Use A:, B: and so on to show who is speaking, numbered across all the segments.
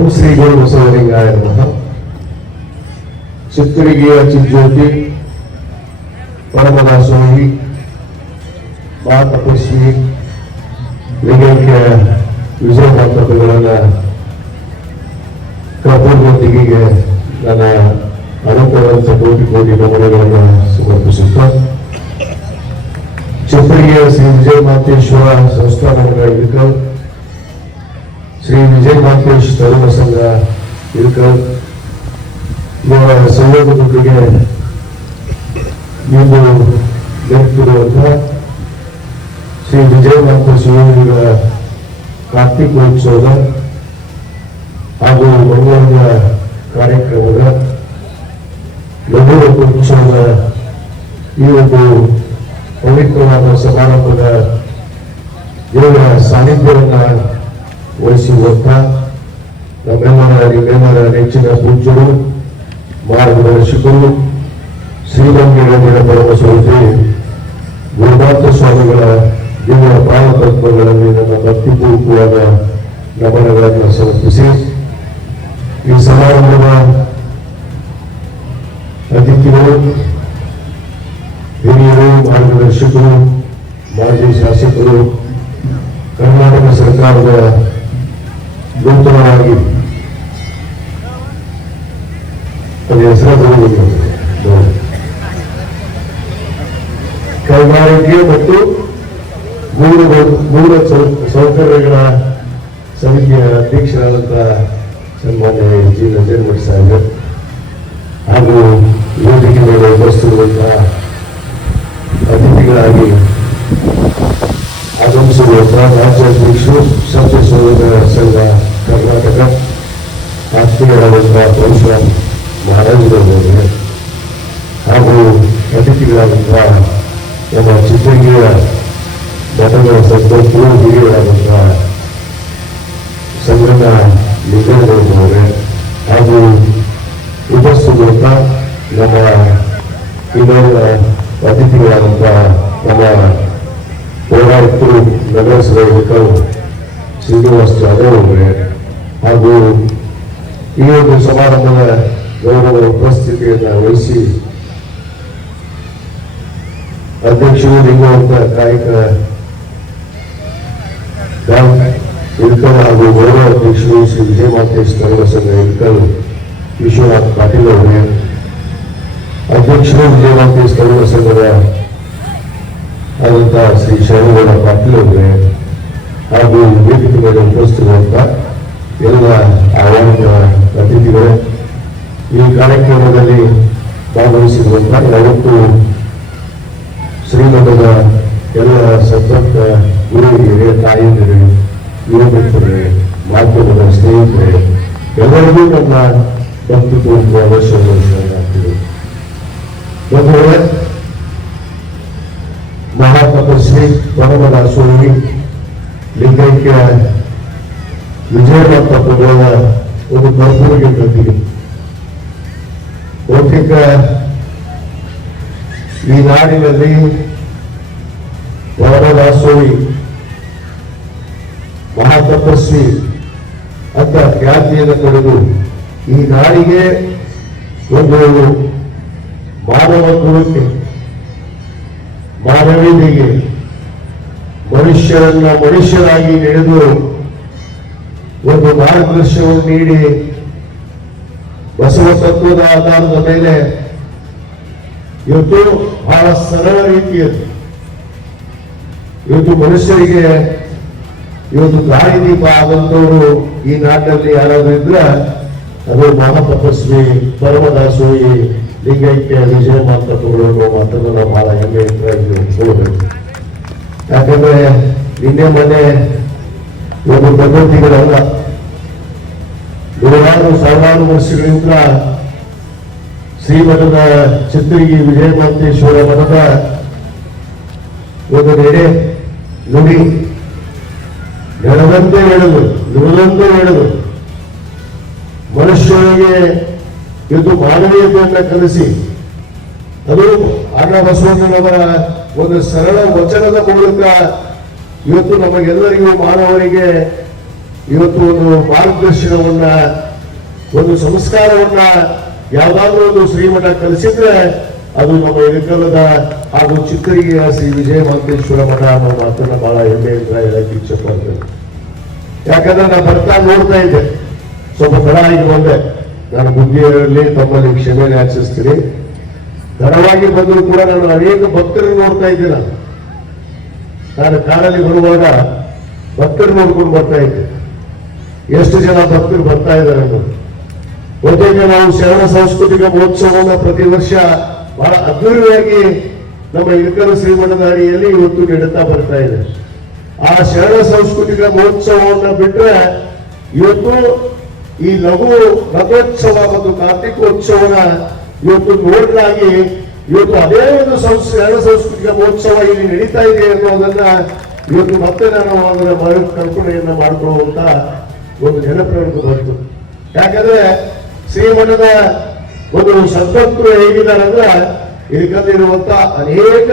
A: ಓಂ ಶ್ರೀ ಗುರು ಬಸವಲಿಂಗಾಯ ನಮಃ ಚಿತ್ತರಿಗೆಯ ಚಿಜ್ಯೋತಿ ಪರಮದಾಸೋಹಿ ಮಾ ತಪಸ್ವಿ ಲಿಂಗೈಕ್ಯ ವಿಜಯ ಮಾತೃಗಳನ್ನು ಕಪೂರ್ನೊಂದಿಗೆ ನನ್ನ ಅನುಕೂಲಂತ ಕೋಟಿ ಕೋಟಿ ನಮನಗಳನ್ನು ಸಮರ್ಪಿಸುತ್ತಾ ಚಿತ್ತರಿಗೆಯ ಶ್ರೀ ವಿಜಯ ಮಾತೇಶ್ವರ ಸಂಸ್ಥಾನಗಳ ಇಳಕಲ್ ಶ್ರೀ ವಿಜಯ ಮಾತೇಶ್ ತರುಣ ಸಂಘ ಇಳಕಲ್ ಇವರ ಸಂಯೋಗದೊಂದಿಗೆ ಇಂದು ನೆನಪಿರುವಂತಹ ಶ್ರೀ ವಿಜಯ ಮಾತೇಶ್ ಶಿವಲಿಂಗರ ಕಾರ್ತಿಕೋತ್ಸವದ ಹಾಗೂ ಮಂಗಳೂರಿನ ಕಾರ್ಯಕ್ರಮದ ಲಘು ಉತ್ಸವದ ಈ ಒಂದು ಪವಿತ್ರವಾದ ಸಮಾರಂಭದ ಇವರ ಸಾನ್ನಿಧ್ಯವನ್ನ ವಹಿಸುವಂತ ನಮ್ಮೆಲ್ಲರ ನಿಮ್ಮೆಲ್ಲರ ನೆಚ್ಚಿನ ಪೂಜ್ಯರು ಮಾರ್ಗದರ್ಶಕರು ಶ್ರೀರಂಗೇಶ್ವರ ಪರಮ ಸ್ವರೂಪಿ ಗುರುನಾಥ ಸ್ವಾಮಿಗಳ ದಿವ್ಯ ಪಾವತತ್ವಗಳಲ್ಲಿ ನನ್ನ ಭಕ್ತಿಪೂರ್ವಕವಾದ ನಮನಗಳನ್ನು ಸಮರ್ಪಿಸಿ, ಈ ಸಮಾರಂಭದ ಅತಿಥಿಗಳು, ಹಿರಿಯರು, ಮಾರ್ಗದರ್ಶಕರು, ಮಾಜಿ ಶಾಸಕರು, ಕರ್ನಾಟಕ ಸರ್ಕಾರದ ನೂತನವಾಗಿ ಹೆಸರು ಕೈಗಾರಿಕೆ ಮತ್ತು ಮೂಲ ಮೂಲ ಸೌಕರ್ಯಗಳ ಸಮಿತಿಯ ಅಧ್ಯಕ್ಷರಾದಂತಹ ಸನ್ಮಾನ್ಯ ಜಿ. ನಜರ್ಮಠ್ ಸಾಹೇಬ್ ಹಾಗೂ ವೇದಿಕೆ ಮೇಲೆ ಉಪಸ್ಥಿತಿರುವಂತಹ ಅತಿಥಿಗಳಾಗಿ ಆಗಮಿಸಿರುವಂತಹ ರಾಜ್ಯಾಧ್ಯಕ್ಷರು ಸಹೋದರ ಸಂಘ ಆತ್ಮೀಯರಾದಂತಹ ಪುರುಷ ಮಹಾರಾಜರವರಿಗೆ ಹಾಗೂ ಅತಿಥಿಗಳಾದಂತಹ ನಮ್ಮ ಚಿತ್ರಗಿರಿಯ ನಟನ ಸಂತೋಷರು ಹಿರಿಯರಾದಂತಹ ಸಂಘದ ಲಿಂಗನವರೇ ಹಾಗೂ ಉಪಸ್ಥಿತ ನಮ್ಮ ಇನ್ನೊಂದು ಅತಿಥಿಗಳಾದಂತಹ ನಮ್ಮ ಹೋರಾಟರು ನಗರಸಭೆ ಶ್ರೀನಿವಾಸ್ ಜಾಧವ್ ಅವರೇ ಹಾಗೂ ಈ ಒಂದು ಸಮಾರಂಭದ ಗೌರವ ಉಪಸ್ಥಿತಿಯನ್ನು ವಹಿಸಿ ಅಧ್ಯಕ್ಷರು ಲಿಂಗವಂತ ಕಾಯಕ ಇಳ್ಕಲ್ ಹಾಗೂ ಗೌರವ ಅಧ್ಯಕ್ಷರು ಶ್ರೀ ವಿಜಯ ಮಾತೇಶ್ ಕನ್ನಡ ಸಂಘ ಇಳ್ಕಲ್ ವಿಶ್ವನಾಥ್ ಪಾಟೀಲ್ ಅವರೇ, ಅಧ್ಯಕ್ಷರು ವಿಜಯ ಮಾತೇಶ್ ಕನ್ನಡ ಸಂಘದ ಆದಂತಹ ಶ್ರೀ ಶರಣಗೌಡ ಪಾಟೀಲ್ ಅವರೇ ಹಾಗೂ ವೇದಿಕೆ ಮೇಲೆ ಉಪಸ್ಥಿತಿರುವಂತಹ ಎಲ್ಲ ಆಹ್ವಾನಿತ ಅತಿಥಿಗಳೇ ಈ ಕಾರ್ಯಕ್ರಮದಲ್ಲಿ ಭಾಗವಹಿಸಿರುವಂತಹ ಯಾವತ್ತು ಶ್ರೀಮಠದ ಎಲ್ಲ ಸಂತಪ್ತ ಗುರು ಹಿರಿಯ ತಾಯಿಯಂದಿರು ಯುವ ಮಿತ್ರರೇ ಮಾಧ್ಯಮದ ಸ್ನೇಹಿತರೆ, ಎಲ್ಲರಿಗೂ ನನ್ನ ಭಕ್ತಿಪೂರ್ವಕ ಅವಶ್ಯಕತೆ ಬಂಧುಗಳೇ ಮಹಾತಪಸ್ವಿ ಪರಮದಾಸೋಹಿ, ಲಿಂಗೈಕ್ಯ ವಿಜಯನಾಥ ಪ್ರಭುಗಳ ಒಂದು ಕರ್ಪೂರಿಗೆ ಬಂದಿದೆ. ಬಹುತೇಕ ಈ ನಾಡಿನಲ್ಲಿ ಪರಮದಾಸೋಹಿ ಮಹಾತಪಸ್ವಿ ಅಂತ ಖ್ಯಾತಿಯನ್ನು ಪಡೆದು ಈ ನಾಡಿಗೆ ಒಂದು ಮಾನವ ಕುಲಕ್ಕೆ ಮಾನವೀಯತೆಗೆ ಮನುಷ್ಯರನ್ನ ಮನುಷ್ಯರಾಗಿ ನಡೆದು ಒಂದು ಮಾರ್ಗದರ್ಶನವನ್ನು ನೀಡಿ ಬಸವ ತತ್ವದ ಆಧಾರದ ಮೇಲೆ ಇವತ್ತು ಬಹಳ ಸರಳ ರೀತಿಯಲ್ಲಿ ಇವತ್ತು ಮನುಷ್ಯರಿಗೆ ಇವತ್ತು ಗಾಳಿ ದೀಪ ಆದಂತವರು ಈ ನಾಡಿನಲ್ಲಿ ಯಾರಾದ್ರೂ ಇದ್ರ ಅದು ಮಹಾತಪಸ್ವಿ ಪರಮದಾಸೋಯಿ ಲಿಂಗೈಕ್ಯ ವಿಜಯ ಮಾತೃಗಳು ಅನ್ನೋ ಮಾತನ್ನು ನಾವು ಬಹಳ ಹೆಮ್ಮೆ ಹೇಳ್ಬೇಕು ಯಾಕಂದ್ರೆ ನಿನ್ನೆ ಮೊನ್ನೆ ಒಂದು ಪದ್ಧತಿಗಳಲ್ಲ. ನೂರಾರು ಸಾವಿರಾರು ವರ್ಷಗಳಿಂದ ಶ್ರೀಮಠದ ಚಿತ್ರಗಿ ವಿಜಯಮಂತೇಶ್ವರ ಮಠದ ಒಂದು ನೆಡೆ ನುಡಿ ನಡೆದಂತೆ ಹೇಳುದು ನುಡಿದಂತೆ ಹೇಳುದು ಮನುಷ್ಯನಿಗೆ ಇದು ಮಾನವೀಯತೆಯನ್ನ ಕಲಿಸಿ, ಅದು ಅಣ್ಣ ಬಸವಣ್ಣನವರ ಒಂದು ಸರಳ ವಚನದ ಮೂಲಕ ಇವತ್ತು ನಮಗೆಲ್ಲರಿಗೂ ಮಾನವರಿಗೆ ಇವತ್ತು ಒಂದು ಮಾರ್ಗದರ್ಶನವನ್ನ, ಒಂದು ಸಂಸ್ಕಾರವನ್ನ ಯಾವುದಾದ್ರೂ ಒಂದು ಶ್ರೀಮಠ ಕಲಿಸಿದ್ರೆ ಅದು ನಮ್ಮ ಇಳಕಲದ ಹಾಗೂ ಚಿಕ್ಕರಿಗೆ ಶ್ರೀ ವಿಜಯ ಮಹಂತೇಶ್ವರ ಮಠ ಅನ್ನೋ ಮಾತನ್ನ ಬಹಳ ಹೆಮ್ಮೆಯಿಂದ ಹೇಳಕ್ಕೆ ಇಚ್ಛೆ ಪಡ್ತೇನೆ ಯಾಕಂದ್ರೆ ನಾನು ಬರ್ತಾ ನೋಡ್ತಾ ಇದ್ದೆ. ಸ್ವಲ್ಪ ತಡ ಆಗಿ ಬಂದೆ. ನಾನು ಬುದ್ಧಿಯಲ್ಲಿ ತಮ್ಮಲ್ಲಿ ಕ್ಷಮೆ ಯಾಚಿಸ್ತೀನಿ. ತಡವಾಗಿ ಬಂದರೂ ಕೂಡ ನಾನು ಅನೇಕ ಭಕ್ತರನ್ನು ನೋಡ್ತಾ ಇದ್ದೀನಿ ನಾನು ಕಾರಲ್ಲಿ ಬರುವಾಗ ಭಕ್ತರು ನೋಡ್ಕೊಂಡು ಬರ್ತಾ ಇದ್ದೆ. ಎಷ್ಟು ಜನ ಭಕ್ತರು ಬರ್ತಾ ಇದ್ದಾರೆ ಅನ್ನೋದು ಒಂದೇ ನಾವು ಶರಣ ಸಾಂಸ್ಕೃತಿಕ ಮಹೋತ್ಸವವನ್ನು ಪ್ರತಿ ವರ್ಷ ಬಹಳ ಅದ್ದೂರಿಯಾಗಿ ನಮ್ಮ ಇಳಕಲ ಶ್ರೀಮಠದ ಅಡಿಯಲ್ಲಿ ಇವತ್ತು ನಡೀತಾ ಬರ್ತಾ ಇದೆ. ಆ ಶರಣ ಸಾಂಸ್ಕೃತಿಕ ಮಹೋತ್ಸವವನ್ನು ಬಿಟ್ಟರೆ ಇವತ್ತು ಈ ಲಘು ರಥೋತ್ಸವ ಮತ್ತು ಕಾರ್ತಿಕೋತ್ಸವನ ಇವತ್ತು ನೋಡಲಾಗಿ ಇವತ್ತು ಅದೇ ಒಂದು ಸಂಸ್ಕೃತಿ ಶರಣ ಸಾಂಸ್ಕೃತಿಕ ಮಹೋತ್ಸವ ಇಲ್ಲಿ ನಡೀತಾ ಇದೆ ಅನ್ನೋದನ್ನ ಇವತ್ತು ಮತ್ತೆ ನಾನು ಅದರ ಕಲ್ಪನೆಯನ್ನ ಮಾಡ್ಕೊಳ್ಳುವಂತ ಒಂದು ನೆನಪು ಬಂತು. ಯಾಕಂದ್ರೆ ಶ್ರೀಮಠದ ಒಂದು ಸಂಪತ್ತು ಹೇಗಿದ್ದಾರೆ ಅಂದ್ರೆ ಇದಕ್ಕಲ್ಲಿರುವಂತ ಅನೇಕ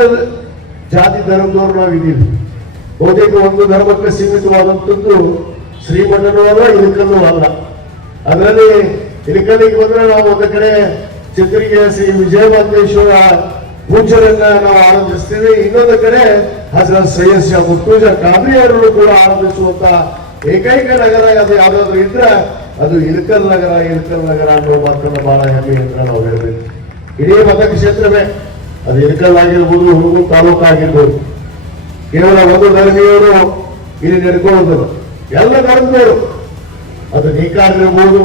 A: ಜಾತಿ ಧರ್ಮದವರು ನಾವು ಇದ್ದೀವಿ. ಬಹುತೇಕ ಒಂದು ಧರ್ಮಕ್ಕೆ ಸೀಮಿತವಾದಂಥದ್ದು ಶ್ರೀಮಠನೂ ಅಲ್ಲ ಇದಕ್ಕಲ್ಲೂ ಅಲ್ಲ. ಅದರಲ್ಲಿ ಇದಕ್ಕಲ್ಲಿಗೆ ಬಂದ್ರೆ ನಾವು ಒಂದು ಕಡೆ ಚಿತ್ರಿಗೆ ಶ್ರೀ ಪೂಜರನ್ನ ಪೂಜ್ಯರನ್ನ ನಾವು ಆರಂಭಿಸ್ತೇವೆ. ಇನ್ನೊಂದು ಕಡೆ ಹಜರತ್ ಸೈಯದ್ ಮುತ್ತೂಜ ಕಾದ್ರಿ ಕೂಡ ಆರಂಭಿಸುವಂತ ಏಕೈಕ ನಗರ ಅದು ಯಾವ್ದಾದ್ರು ಇದ್ರೆ ಅದು ಇರ್ಕಲ್ ನಗರ ಇರ್ಕಲ್ ನಗರ ಅನ್ನೋ ಮಾತನ್ನ ಬಹಳ ಅಂತ ನಾವು ಹೇಳ್ಬೇಕು. ಇಡೀ ಮತಕ್ಷೇತ್ರವೇ ಅದು ಇರ್ಕಲ್ ಆಗಿರ್ಬೋದು ಹುಡುಗು ತಾಲೂಕು ಆಗಿರ್ಬೋದು. ಕೇವಲ ಒಂದು ಧರ್ಮಿಯವರು ಇಲ್ಲಿ ನಡ್ಕೊಂಡು ಎಲ್ಲ ಧರ್ಮದವರು ಅದು ನೇಕಾರರಿರ್ಬೋದು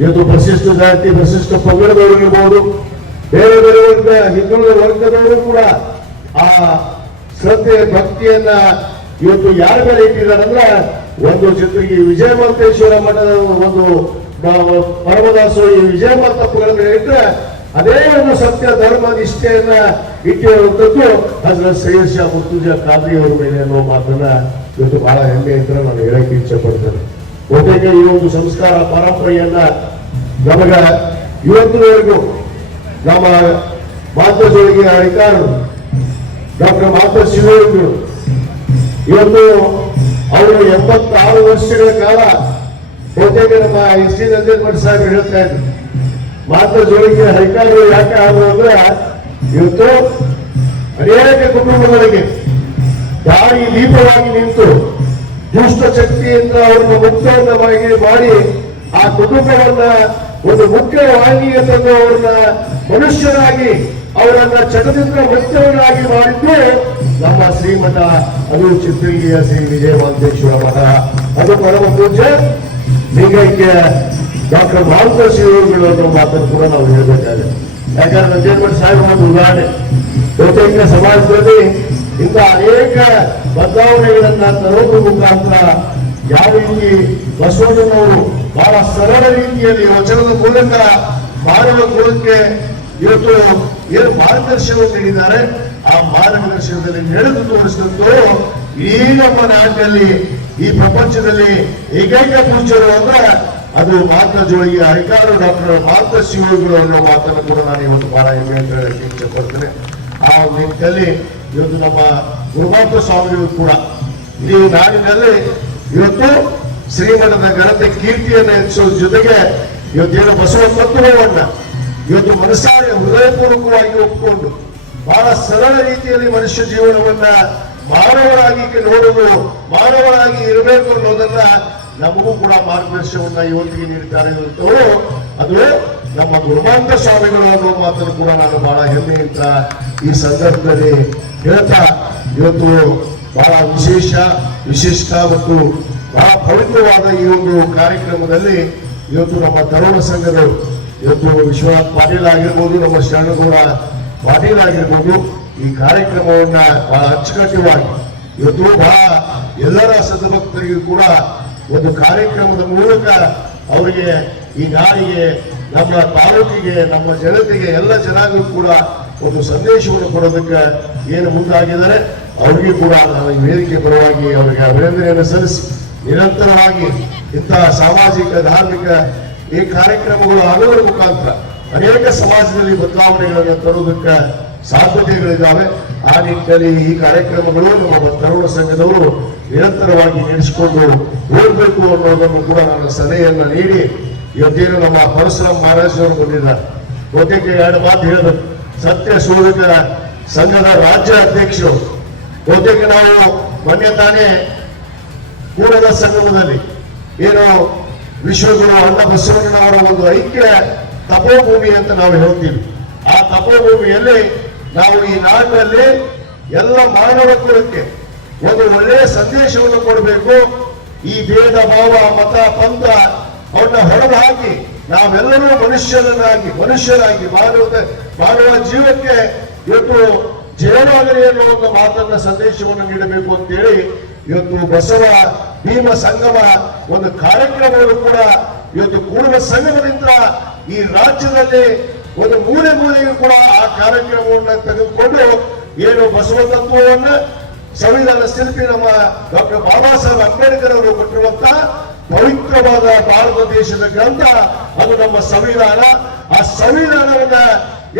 A: ಇವತ್ತು ಪ್ರಶಿಷ್ಟ ಜಾತಿ ಪ್ರಶಿಷ್ಟ ಪಂಗಡದವರು ಇರ್ಬೋದು. ಬೇರೆ ಬೇರೆ ವರ್ಗ, ಹಿಂದುಳಿದ ವರ್ಗದವರು ಕೂಡ ಆ ಶ್ರದ್ಧೆ ಭಕ್ತಿಯನ್ನ ಇವತ್ತು ಯಾರ ಮೇಲೆ ಇಟ್ಟಿದ್ದಾರೆ ಒಂದು ಜೊತೆಗೆ ವಿಜಯ ಮಾಂತೇಶ್ವರ ಮಠದ ಒಂದು ಪರಮದಾಸು ಈ ವಿಜಯ ಮಾತಪ್ಪಗಳ ಮೇಲೆ ಇಟ್ಟರೆ ಅದೇ ಒಂದು ಸತ್ಯ ಧರ್ಮ ನಿಷ್ಠೆಯನ್ನ ಇಟ್ಟಿರುವಂತದ್ದು ಅದ್ರ ಶ್ರೇಯಸ್ಯ ಮುತ್ತುಜ ಖಾದ್ರಿ ಅವರ ಮೇಲೆ ಅನ್ನೋ ಮಾತನ್ನ ಇವತ್ತು ಬಹಳ ಹೆಮ್ಮೆಯಿಂದ ನಾನು ಹೇಳಕ್ಕೆ ಇಚ್ಛೆ ಪಡ್ತೇನೆ. ಬಹುತೇಕ ಈ ಒಂದು ಸಂಸ್ಕಾರ ಪರಂಪರೆಯನ್ನ ನಮಗ ಇವತ್ತಿನವರೆಗೂ ನಮ್ಮ ಮಾತಜೋಳಿಗೆ ಅಧಿಕಾರರು ಡಾಕ್ಟರ್ ಮಾತೃ ಶಿವಯೋಗಿಗಳು ಇವತ್ತು ಅವರು ಎಪ್ಪತ್ತಾರು ವರ್ಷಗಳ ಕಾಲ ಬಹುತೇಕ ನಮ್ಮ ಎಸ್ ಟಿ ನಂಜನಮಠ ಸಾಹೇಬ್ ಹೇಳ್ತಾ ಇದ್ರು. ಮಾತೃ ಜೋಳಿಗೆ ಹೈಕಾರರು ಯಾಕೆ ಆದ್ರು ಅಂದ್ರೆ ಇವತ್ತು ಅನೇಕ ಕುಟುಂಬಗಳಿಗೆ ದಾರಿ ದೀಪವಾಗಿ ನಿಂತು ದುಷ್ಟ ಶಕ್ತಿಯಿಂದ ಅವರನ್ನ ಮುಕ್ತವನ್ನವಾಗಿ ಮಾಡಿ ಆ ಕುಟುಂಬವನ್ನ ಒಂದು ಮುಖ್ಯವಾಗಿ ತಂದು ಅವರನ್ನ ಮನುಷ್ಯರಾಗಿ, ಅವರನ್ನ ಚಟದಿಂದ ಮುಕ್ತವನ್ನಾಗಿ ಮಾಡಿದ್ದು ನಮ್ಮ ಶ್ರೀಮಠ ಅದು ಚಿತ್ರಗಿರಿಯ ಶ್ರೀ ವಿಜಯ ಮಾಂತೇಶ್ವರ ಮಠ. ಅದು ಪರಮ ಪೂಜ್ಯ. ಲಿಂಗೈಕ್ಯ ಡಾಕ್ಟರ್ ಭಾರತ ಶಿವರುಗಳು ಅನ್ನೋ ಮಾತನ್ನು ಕೂಡ ನಾವು ಹೇಳಬೇಕಾಗಿದೆ. ಯಾಕಂದ್ರೆ ನಂಜೇಶ್ವರ ಸಾಹೇಬ್ ಒಂದು ಉದಾಹರಣೆ. ಬಹುತೇಕ ಸಮಾಜದಲ್ಲಿ ಇಂಥ ಅನೇಕ ಬದಲಾವಣೆಗಳನ್ನ ತರೋದ್ರ ಮುಖಾಂತರ ಯಾವ ರೀತಿ ಬಸವಣ್ಣನವರು ಬಹಳ ಸರಳ ರೀತಿಯಲ್ಲಿ ವಚನದ ಮೂಲಕ ಮಾನವ ಕುಲಕ್ಕೆ ಇವತ್ತು ಏನು ಮಾರ್ಗದರ್ಶನ ನೀಡಿದ್ದಾರೆ, ಆ ಮಾರ್ಗದರ್ಶನದಲ್ಲಿ ನಡೆದು ತೋರಿಸಿದಂತೂ ಈ ನಮ್ಮ ನಾಡಿನಲ್ಲಿ, ಈ ಪ್ರಪಂಚದಲ್ಲಿ ಏಕೈಕ ಪೂಜ್ಯರು ಅಂದ್ರೆ ಅದು ಮಾತ್ರ ಜೋಳಿಗೆ ಅಧಿಕಾರ ಡಾಕ್ಟರ್ ಮಾತ್ರ ಶಿವಗಳು ಅನ್ನೋ ಮಾತನ್ನು ಕೂಡ ನಾನು ಇವತ್ತು ಬಹಳ ಹೆಮ್ಮೆ ಅಂತ ಹೇಳಕ್ಕೆ ಇಚ್ಛೆ ಪಡ್ತೇನೆ. ಆ ನಿಟ್ಟಿನಲ್ಲಿ ಇವತ್ತು ನಮ್ಮ ಗುರುಮಾಪ ಸ್ವಾಮಿಗಳು ಕೂಡ ಈ ನಾಡಿನಲ್ಲಿ ಇವತ್ತು ಶ್ರೀಮಠದ ಘನತೆ ಕೀರ್ತಿಯನ್ನು ಹೆಚ್ಚಿಸೋದ್ರ ಜೊತೆಗೆ ಇವತ್ತೇನು ಬಸವ ತತ್ವವನ್ನ ಇವತ್ತು ಮನಸ್ಸಾರೆ ಹೃದಯಪೂರ್ವಕವಾಗಿ ಒಪ್ಪಿಕೊಂಡು ಬಹಳ ಸರಳ ರೀತಿಯಲ್ಲಿ ಮನುಷ್ಯ ಜೀವನವನ್ನ ಮಾನವರಾಗಿ ನೋಡುವುದು ಮಾನವರಾಗಿ ಇರಬೇಕು ಅನ್ನೋದನ್ನ ನಮಗೂ ಕೂಡ ಮಾರ್ಗದರ್ಶನವನ್ನ ಇವತ್ತಿಗೆ ನೀಡ್ತಾರೆ ಅದು ನಮ್ಮ ಗುರುಮಾಂತ ಸ್ವಾಮಿಗಳು ಅನ್ನೋ ಮಾತನ್ನು ಕೂಡ ನಾನು ಬಹಳ ಹೆಮ್ಮೆಯಿಂದ ಈ ಸಂದರ್ಭದಲ್ಲಿ ಹೇಳ್ತಾ ಇವತ್ತು ಬಹಳ ವಿಶೇಷ, ವಿಶಿಷ್ಟ ಮತ್ತು ಬಹಳ ಪವಿತ್ರವಾದ ಈ ಒಂದು ಕಾರ್ಯಕ್ರಮದಲ್ಲಿ ಇವತ್ತು ನಮ್ಮ ತರುಣ ಸಂಘಗಳು, ಇವತ್ತು ವಿಶ್ವನಾಥ್ ಪಾಟೀಲ್ ಆಗಿರ್ಬೋದು, ನಮ್ಮ ಶರಣಗೌಡ ಪಾಟೀಲ್ ಆಗಿರ್ಬೋದು, ಈ ಕಾರ್ಯಕ್ರಮವನ್ನ ಬಹಳ ಅಚ್ಚುಕಟ್ಟುವಾಗಿ ಇವತ್ತು ಬಹಳ ಎಲ್ಲರ ಸದಭಕ್ತರಿಗೂ ಕೂಡ ಒಂದು ಕಾರ್ಯಕ್ರಮದ ಮೂಲಕ ಅವರಿಗೆ ಈ ನಾಡಿಗೆ ನಮ್ಮ ತಾಲೂಕಿಗೆ, ನಮ್ಮ ಜನತೆಗೆ, ಎಲ್ಲ ಜನರಿಗೂ ಕೂಡ ಒಂದು ಸಂದೇಶವನ್ನು ಕೊಡೋದಕ್ಕೆ ಏನು ಮುಂದಾಗಿದ್ದಾರೆ, ಅವರಿಗೆ ಕೂಡ ನಾನು ವೇದಿಕೆ ಪರವಾಗಿ ಅವರಿಗೆ ಅಭಿನಂದನೆಯನ್ನು ಸಲ್ಲಿಸಿ, ನಿರಂತರವಾಗಿ ಇಂತಹ ಸಾಮಾಜಿಕ, ಧಾರ್ಮಿಕ ಈ ಕಾರ್ಯಕ್ರಮಗಳು ಆಗೋದ್ರ ಮುಖಾಂತರ ಅನೇಕ ಸಮಾಜದಲ್ಲಿ ಬದಲಾವಣೆಗಳನ್ನು ತರುವುದಕ್ಕೆ ಸಾಧ್ಯತೆಗಳಿದ್ದಾವೆ. ಆ ನಿಟ್ಟಿನಲ್ಲಿ ಈ ಕಾರ್ಯಕ್ರಮಗಳು ನಮ್ಮ ತರುಣ ಸಂಘದವರು ನಿರಂತರವಾಗಿ ನಡೆಸಿಕೊಂಡು ಹೋಗಬೇಕು ಅನ್ನೋದನ್ನು ಕೂಡ ನಾನು ಸಲಹೆಯನ್ನು ನೀಡಿ ಇವತ್ತೇನು ನಮ್ಮ ಪರಶುರಾಮ್ ಮಹಾರಾಜರು ಬಂದಿದ್ದಾರೆ. ಬಹುತೇಕ ಎರಡು ಮಾತು ಹೇಳಿದ್ರು ಸತ್ಯ ಶೋಧಕರ ಸಂಘದ ರಾಜ್ಯ ಅಧ್ಯಕ್ಷರು. ಬಹುತೇಕ ನಾವು ಮೊನ್ನೆ ತಾನೇ ಕೂಡದ ಸಂಗಮದಲ್ಲಿ ಏನು ವಿಶ್ವಗುರು ಅಣ್ಣ ಬಸವಣ್ಣನವರ ಒಂದು ಐಕ್ಯ ತಪೋಭೂಮಿ ಅಂತ ನಾವು ಹೇಳ್ತೀವಿ. ಆ ತಪೋಭೂಮಿಯಲ್ಲಿ ನಾವು ಈ ನಾಡಿನಲ್ಲಿ ಎಲ್ಲ ಮಾನವ ಕುಲಕ್ಕೆ ಒಂದು ಒಳ್ಳೆಯ ಸಂದೇಶವನ್ನು ಕೊಡಬೇಕು. ಈ ಭೇದ ಭಾವ, ಮತ, ಪಂಥ ಅವನ್ನ ಹಾಕಿ ನಾವೆಲ್ಲರೂ ಮನುಷ್ಯರನ್ನಾಗಿ, ಮನುಷ್ಯರಾಗಿ ಮಾನವ ಮಾನವ ಜೀವಕ್ಕೆ ಇವತ್ತು ಜಯವಾಗಲಿ ಅನ್ನೋ ಒಂದು ಮಾತನ್ನ ಸಂದೇಶವನ್ನು ನೀಡಬೇಕು ಅಂತೇಳಿ ಇವತ್ತು ಬಸವ ಭೀಮ ಸಂಗಮ ಒಂದು ಕಾರ್ಯಕ್ರಮವನ್ನು ಕೂಡ ಇವತ್ತು ಕೂಡುವ ಸಂಗಮದಿಂದ ಈ ರಾಜ್ಯದಲ್ಲಿ ಒಂದು ಮೂಲೆ ಮೂಲೆಗೂ ಕೂಡ ಆ ಕಾರ್ಯಕ್ರಮವನ್ನು ತೆಗೆದುಕೊಂಡು ಏನು ಬಸವ ತತ್ವವನ್ನ ಸಂವಿಧಾನ ಶಿಲ್ಪಿ ನಮ್ಮ ಡಾಕ್ಟರ್ ಬಾಬಾ ಸಾಹೇಬ್ ಅಂಬೇಡ್ಕರ್ ಅವರು ಕೊಟ್ಟಿರುವಂತ ಪವಿತ್ರವಾದ ಭಾರತ ದೇಶದ ಗ್ರಂಥ, ಅದು ನಮ್ಮ ಸಂವಿಧಾನ. ಆ ಸಂವಿಧಾನವನ್ನ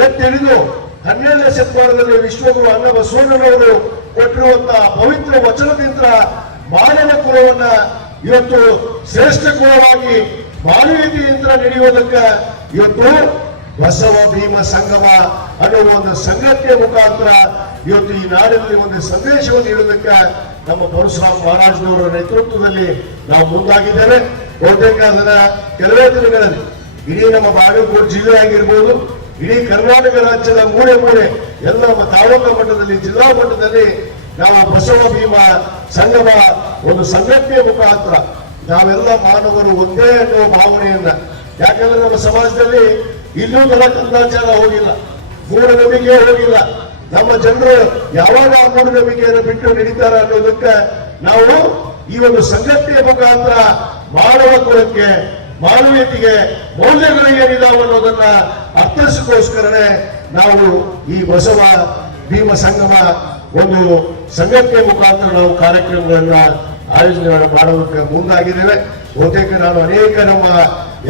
A: ಎತ್ತಿಡಿದು ಹನ್ನೆರಡನೇ ಶತಮಾನದಲ್ಲಿ ವಿಶ್ವಗುರು ಅನ್ನ ಬಸವಣ್ಣನವರು ಕೊಟ್ಟಿರುವಂತಹ ಪವಿತ್ರ ವಚನದಿಂದ ಮಾನವ ಕುಲವನ್ನ ಇವತ್ತು ಶ್ರೇಷ್ಠ ಕುಲವಾಗಿ ಮಾನವೀಯತೆಯಿಂದ ನಡೆಯುವುದಕ್ಕೆ ಇವತ್ತು ಬಸವ ಭೀಮ ಸಂಗಮ ಅನ್ನುವ ಒಂದು ಸಂಗತಿಯ ಮುಖಾಂತರ ಇವತ್ತು ಈ ನಾಡಿನಲ್ಲಿ ಒಂದು ಸಂದೇಶವನ್ನು ನೀಡುವುದಕ್ಕೆ ನಮ್ಮ ಪರಶುರಾಮ್ ಮಹಾರಾಜ್ನವರ ನೇತೃತ್ವದಲ್ಲಿ ನಾವು ಮುಂದಾಗಿದ್ದೇವೆ. ಬಹುತೇಕ ಅದರ ಕೆಲವೇ ದಿನಗಳಲ್ಲಿ ಇಡೀ ನಮ್ಮ ಬಾಗಲಕೋಟೆ ಜಿಲ್ಲೆ ಆಗಿರ್ಬೋದು, ಇಡೀ ಕರ್ನಾಟಕ ರಾಜ್ಯದ ಮೂಲೆ ಮೂಲೆ ಎಲ್ಲ ತಾಲೂಕು ಮಟ್ಟದಲ್ಲಿ, ಜಿಲ್ಲಾ ಮಟ್ಟದಲ್ಲಿ ನಾವು ಬಸವ ಭೀಮ ಸಂಗಮ ಒಂದು ಸಂಘಟನೆ ಮುಖಾಂತರ ನಾವೆಲ್ಲ ಮಾನವರು ಒಂದೇ ಅನ್ನುವ ಭಾವನೆಯನ್ನ, ಯಾಕಂದ್ರೆ ನಮ್ಮ ಸಮಾಜದಲ್ಲಿ ಇಲ್ಲೂ ತಲ ಕಂದಾಚಾರ ಹೋಗಿಲ್ಲ. ಮೂಢನಂಬಿಕೆ ಹೋಗಿಲ್ಲ. ನಮ್ಮ ಜನರು ಯಾವಾಗ ಆ ಮೂಢನಂಬಿಕೆಯನ್ನು ಬಿಟ್ಟು ನಡೀತಾರೆ ಅನ್ನೋದಕ್ಕೆ ನಾವು ಈ ಒಂದು ಸಂಘಟನೆಯ ಮುಖಾಂತರ ಮಾನವ ಕುಲಕ್ಕೆ ಮಾನವೀಯತೆಗೆ ಮೌಲ್ಯಗಳು ಏನಿದಾವೆ ಅನ್ನೋದನ್ನ ಅರ್ಥಿಸಿಕೋಸ್ಕರನೇ ನಾವು ಈ ಬಸವ ಭೀಮ ಸಂಗಮ ಒಂದು ಸಂಘಟನೆ ಮುಖಾಂತರ ನಾವು ಕಾರ್ಯಕ್ರಮಗಳನ್ನ ಆಯೋಜನೆ ಮಾಡೋದಕ್ಕೆ ಮುಂದಾಗಿದ್ದೇವೆ. ಬಹುತೇಕ ನಾನು ಅನೇಕ ನಮ್ಮ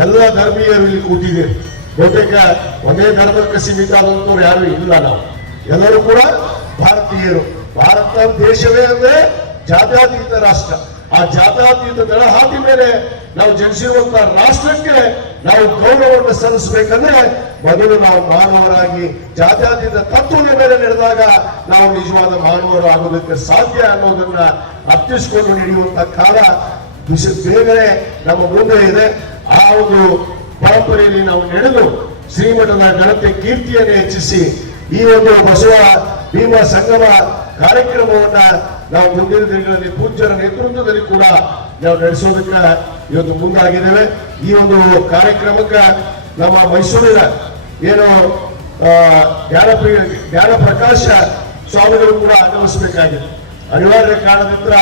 A: ಎಲ್ಲ ಧರ್ಮೀಯರು ಇಲ್ಲಿ ಕೂತಿದ್ದೇವೆ ಬಹುತೇಕ ಒಂದೇ ಧರ್ಮಕ್ಕೆ ಸೀಮಿತ ಆದಂತವ್ರು ಯಾರು ಇಲ್ಲ ನಾವು. ಎಲ್ಲರೂ ಕೂಡ ಭಾರತೀಯರು. ಭಾರತ ದೇಶವೇ ಅಂದ್ರೆ ಜಾತ್ಯಾತೀತ ರಾಷ್ಟ್ರ. ಆ ಜಾತ್ಯತೀತ ಹಾಕಿ ಮೇಲೆ ನಾವು ಜನಿಸಿರುವಂತಹ ರಾಷ್ಟ್ರಕ್ಕೆ ನಾವು ಗೌರವವನ್ನು ಸಲ್ಲಿಸಬೇಕಂದ್ರೆ ಮೊದಲು ನಾವು ಮಾನವರಾಗಿ ಜಾತ್ಯಾತೀತ ತತ್ವದ ಮೇಲೆ ನಡೆದಾಗ ನಾವು ನಿಜವಾದ ಮಾನವರು ಆಗೋದಕ್ಕೆ ಸಾಧ್ಯ ಅನ್ನೋದನ್ನ ಅರ್ಥಿಸಿಕೊಂಡು ನಡೆಯುವಂತ ಕಾಲ ಬೇಗನೆ ನಮ್ಮ ಮುಂದೆ ಇದೆ. ಆ ಒಂದು ಪರಂಪರೆಯಲ್ಲಿ ನಾವು ನಡೆದು ಶ್ರೀಮಠದ ಘನತೆ ಕೀರ್ತಿಯನ್ನು ಹೆಚ್ಚಿಸಿ ಈ ಒಂದು ಬಸವ ಭೀಮ ಸಂಗಮ ಕಾರ್ಯಕ್ರಮವನ್ನ ನಾವು ಮುಂದಿನ ದಿನಗಳಲ್ಲಿ ಪೂಜ್ಯರ ನೇತೃತ್ವದಲ್ಲಿ ಕೂಡ ನಾವು ನಡೆಸೋದಕ್ಕೆ ಇವತ್ತು ಮುಂದಾಗಿದ್ದೇವೆ. ಈ ಒಂದು ಕಾರ್ಯಕ್ರಮಕ್ಕೆ ನಮ್ಮ ಮೈಸೂರಿನ ಏನು ಜ್ಞಾನಪ್ರಿಯ ಜ್ಞಾನ ಪ್ರಕಾಶ ಸ್ವಾಮಿಗಳು ಕೂಡ ಆಗಮಿಸಬೇಕಾಗಿದೆ. ಅನಿವಾರ್ಯ ಕಾರಣದಿಂದ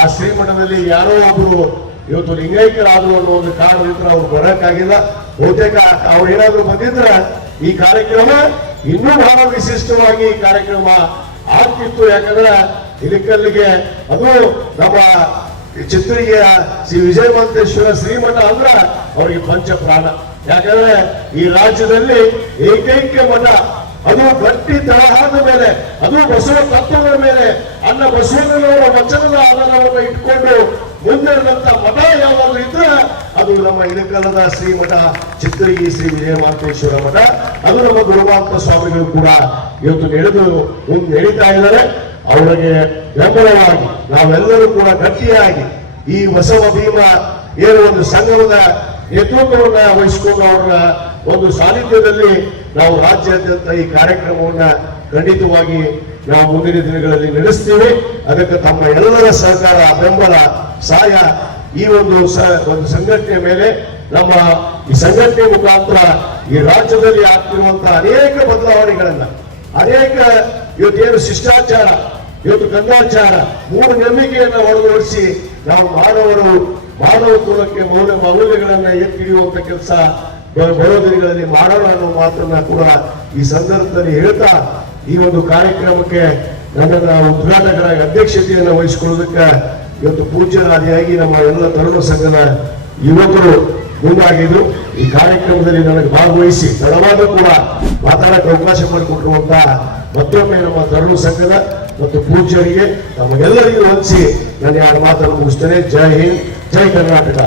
A: ಆ ಶ್ರೀಮಠದಲ್ಲಿ ಯಾರೋ ಒಬ್ಬರು ಇವತ್ತು ಲಿಂಗೈಕ್ಯರಾದ್ರು ಅನ್ನೋ ಒಂದು ಕಾರಣದಿಂದ ಅವ್ರು ಬರಕ್ಕಾಗಿಲ್ಲ. ಬಹುತೇಕ ಅವ್ರು ಏನಾದ್ರು ಬಂದಿದ್ರೆ ಈ ಕಾರ್ಯಕ್ರಮ ಇನ್ನೂ ಬಹಳ ವಿಶಿಷ್ಟವಾಗಿ ಈ ಕಾರ್ಯಕ್ರಮ ಆಗ್ತಿತ್ತು. ಯಾಕಂದ್ರೆ ಇಲಿಕಲ್ಲಿಗೆ ಅದು ನಮ್ಮ ಚಿತ್ರಿಗೆ ಶ್ರೀ ವಿಜಯಮಂತೇಶ್ವರ ಶ್ರೀಮಠ ಅಂದ್ರ ಅವರಿಗೆ ಪಂಚ ಪ್ರಾಣ ಯಾಕಂದ್ರೆ ಈ ರಾಜ್ಯದಲ್ಲಿ ಏಕೈಕ ಮಠ. ಅದು ಗಟ್ಟಿ ತಳಹಾದ ಮೇಲೆ, ಅದು ಬಸವ ತತ್ವದ ಮೇಲೆ ಅನ್ನ ಬಸವನವರ ವಚನದ ಆಧಾರವನ್ನು ಇಟ್ಕೊಂಡು ಮುಂದಿರುವಂತ ಮಠ ಯಾವಾಗಲೂ ಇದ್ರೆ ಅದು ನಮ್ಮ ಇಳಕಲ್ಲದ ಶ್ರೀಮಠ, ಚಿತ್ತೂರಿಗೆ ಶ್ರೀ ವಿಜಯಮಾಂತೇಶ್ವರ ಮಠ. ಅದು ನಮ್ಮ ಗುರುಮಾಂತ ಸ್ವಾಮಿಗಳು ಕೂಡ ಇವತ್ತು ನಡೆದು ಮುಂದೆ ನಡೀತಾ ಇದ್ದಾರೆ. ಅವರಿಗೆ ಬೆಂಬಲವಾಗಿ ನಾವೆಲ್ಲರೂ ಕೂಡ ಗಟ್ಟಿಯಾಗಿ ಈ ಬಸವ ಭೀಮ ಏನು ಒಂದು ಸಂಘದ ನೇತೃತ್ವವನ್ನ ವಹಿಸಿಕೊಂಡು ಅವರ ಒಂದು ಸಾನ್ನಿಧ್ಯದಲ್ಲಿ ನಾವು ರಾಜ್ಯಾದ್ಯಂತ ಈ ಕಾರ್ಯಕ್ರಮವನ್ನ ಖಂಡಿತವಾಗಿ ನಾವು ಮುಂದಿನ ದಿನಗಳಲ್ಲಿ ನಡೆಸ್ತೀವಿ. ಅದಕ್ಕೆ ತಮ್ಮ ಎಲ್ಲರ ಸಹಕಾರ, ಬೆಂಬಲ ಸಹಾಯ ಈ ಒಂದು ಒಂದು ಸಂಘಟನೆ ಮೇಲೆ ನಮ್ಮ ಈ ಸಂಘಟನೆ ಮುಖಾಂತರ ಈ ರಾಜ್ಯದಲ್ಲಿ ಆಗ್ತಿರುವಂತಹ ಅನೇಕ ಬದಲಾವಣೆಗಳನ್ನ, ಅನೇಕ ಇವತ್ತೇನು ಶಿಷ್ಟಾಚಾರ, ಇವತ್ತು ಕಂದಾಚಾರ ಮೂರು ನಂಬಿಕೆಯನ್ನ ಒಳಗೊಳಿಸಿ ನಾವು ಮಾನವರು, ಮಾನವ ಕುಲಕ್ಕೆ ಮೌಲ್ಯ ಮೌಲ್ಯಗಳನ್ನ ಎತ್ತಿ ಹಿಡಿಯುವಂತ ಕೆಲಸ ಬರೋ ಮಾಡೋಣ ಅನ್ನೋ ಮಾತನ್ನ ಕೂಡ ಈ ಸಂದರ್ಭದಲ್ಲಿ ಹೇಳ್ತಾ ಈ ಒಂದು ಕಾರ್ಯಕ್ರಮಕ್ಕೆ ನನ್ನ ಉದ್ಘಾಟಕರಾಗಿ ಅಧ್ಯಕ್ಷತೆಯನ್ನು ವಹಿಸಿಕೊಳ್ಳೋದಕ್ಕೆ ಇವತ್ತು ಪೂಜ್ಯರಾದಿಯಾಗಿ ನಮ್ಮ ಎಲ್ಲ ತರುಣ ಸಂಘದ ಯುವಕರು ಮುಂದಾಗಿದ್ದು, ಈ ಕಾರ್ಯಕ್ರಮದಲ್ಲಿ ನನಗೆ ಭಾಗವಹಿಸಿ ತಡವಾಗ ಕೂಡ ಮಾತಾಡಕ್ಕೆ ಅವಕಾಶ ಮಾಡಿಕೊಟ್ಟಿರುವಂತ ಮತ್ತೊಮ್ಮೆ ನಮ್ಮ ತರುಣ ಸಂಘದ ಮತ್ತು ಪೂಜ್ಯರಿಗೆ, ನಮಗೆಲ್ಲರಿಗೂ ಹಂಚಿ ನನ್ನ ಎರಡು ಮಾತನ್ನು ಮುಗಿಸ್ತೇನೆ. ಜೈ ಹಿಂದ್, ಜೈ ಕರ್ನಾಟಕ.